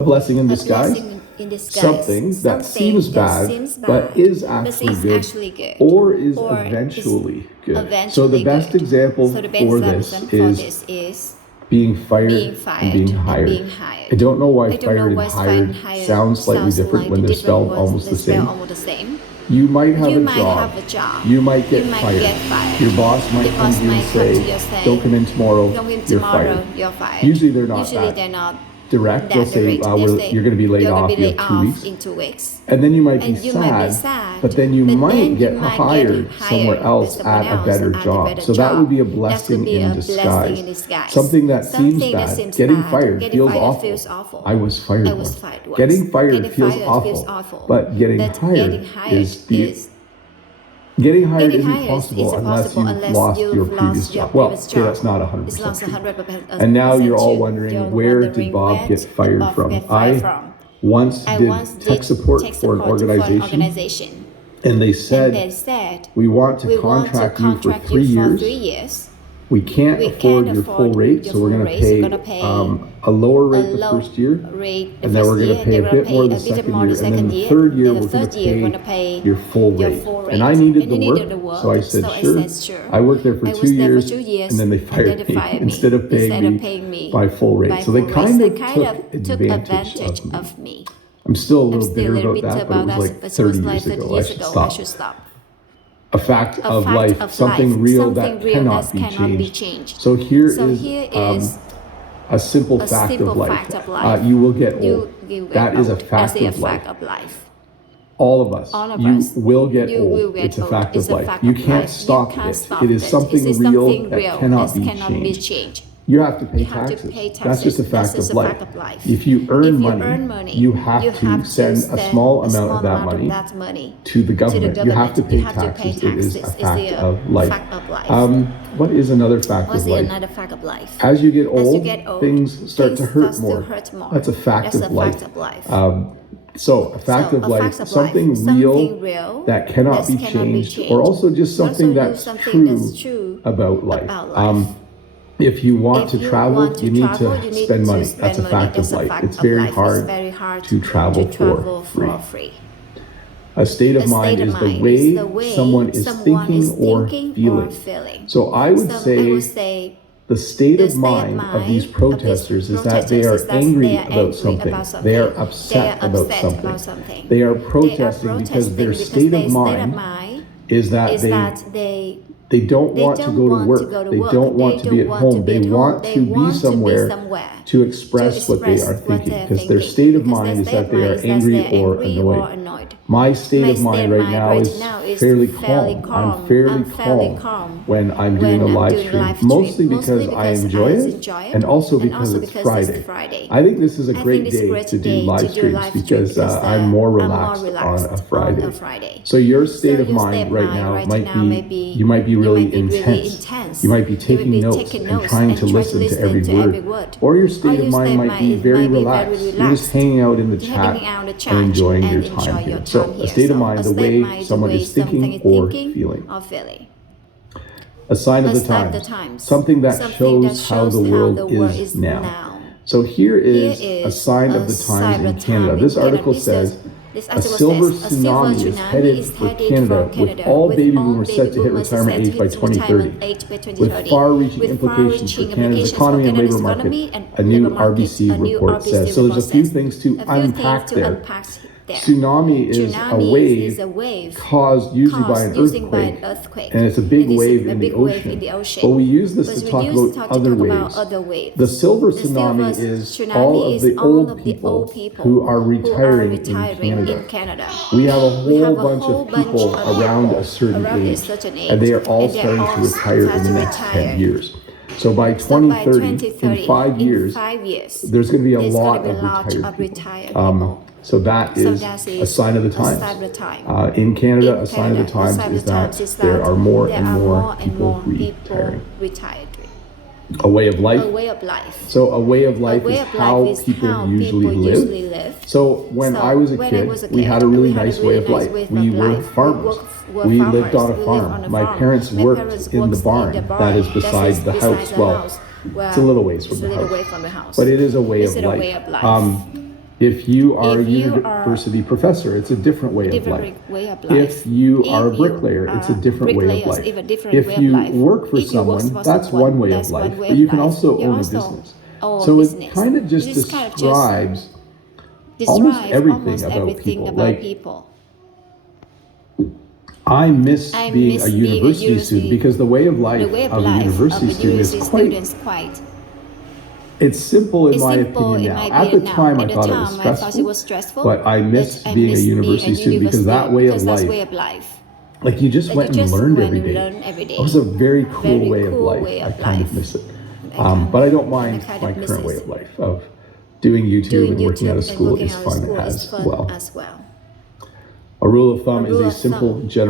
A blessing in A disguise? blessing in disguise. Something that seems bad, but is actually good, or is eventually good. So the best example for this is being fired and being hired. I don't know why fired and hired sounds slightly different when they're spelled almost the same. You might have a job. You might get fired. Your boss might come to you and say, don't come in tomorrow, you're fired. Usually they're not that direct. They'll say, you're going to be laid off, you have 2 weeks. And then you might be sad, but then you might get hired somewhere else at a better job. So that would be a blessing in disguise. Something that seems bad. Getting fired feels awful. I was fired once. Getting fired feels awful, but getting hired is Getting hired isn't possible unless you've lost your previous job. Well, okay, that's not 100% true. And now you're all wondering, where did Bob get fired from? I once did tech support for an organization, and they said, we want to contract you for 3 years. We can't afford your full rate, so we're going to pay a lower rate the first year, and then we're going to pay a bit more the second year, and then the third year we're going to pay your full rate. And I needed the work, so I said, sure. I worked there for 2 years, and then they fired me instead of paying me by full rate. So they kind of took advantage of me. I'm still a little bitter about that, but it was like 30 years ago. I should stop. A fact of life, something real that cannot be changed. So here is a simple fact of life. You will get old. That is a fact of life. All of us, you will get old. It's a fact of life. You can't stop it. It is something real that cannot be changed. You have to pay taxes. That's just a fact of life. If you earn money, you have to send a small amount of that money to the government. You have to pay taxes. It is a fact of life. What is another fact of life? As you get old, things start to hurt more. That's a fact of life. So a fact of life, something real that cannot be changed, or also just something that's true about life. If you want to travel, you need to spend money. That's a fact of life. It's very hard to travel for free. A state of mind is the way someone is thinking or feeling. So I would say the state of mind of these protesters is that they are angry about something. They are upset about something. They are protesting because their state of mind is that they don't want to go to work. They don't want to be at home. They want to be somewhere to express what they are thinking, because their state of mind is that they are angry or annoyed. My state of mind right now is fairly calm. I'm fairly calm when I'm doing a live stream, mostly because I enjoy it and also because it's Friday. I think this is a great day to do live streams because I'm more relaxed on a Friday. So your state of mind right now might be, you might be really intense. You might be taking notes and trying to listen to every word. Or your state of mind might be very relaxed. You're just hanging out in the chat and enjoying your time here. So a state of mind, the way someone is thinking or feeling. A sign of the times, something that shows how the world is now. So here is a sign of the times in Canada. This article says, a silver tsunami is headed for Canada, with all baby boomers set to hit retirement age by 2030, with far-reaching implications for Canada's economy and labor market, a new RBC report says. So there's a few things to unpack there. Tsunami is a wave caused usually by an earthquake, and it's a big wave in the ocean. But we use this to talk about other waves. The silver tsunami is all of the old people who are retiring in Canada. We have a whole bunch of people around a certain age, and they are all starting to retire in the next 10 years. So by 2030, in 5 years, there's going to be a lot of retired people. So that is a sign of the times. In Canada, a sign of the times is that there are more and more people retiring. A way of life. So a way of life is how people usually live. So when I was a kid, we had a really nice way of life. We were farmers. We lived on a farm. My parents worked in the barn that is beside the house. Well, it's a little ways from the house, but it is a way of life. If you are a university professor, it's a different way of life. If you are a bricklayer, it's a different way of life. If you work for someone, that's one way of life. But you can also own a business. So it kind of just describes almost everything about people. Like, I miss being a university student because the way of life of a university student is quite... It's simple in my opinion now. At the time, I thought it was stressful, but I miss being a university student because that way of life, like you just went and learned every day. It was a very cool way of life. I kind of miss it. But I don't mind my current way of life of doing YouTube and working out of school is fun as well. A rule of thumb is a simple general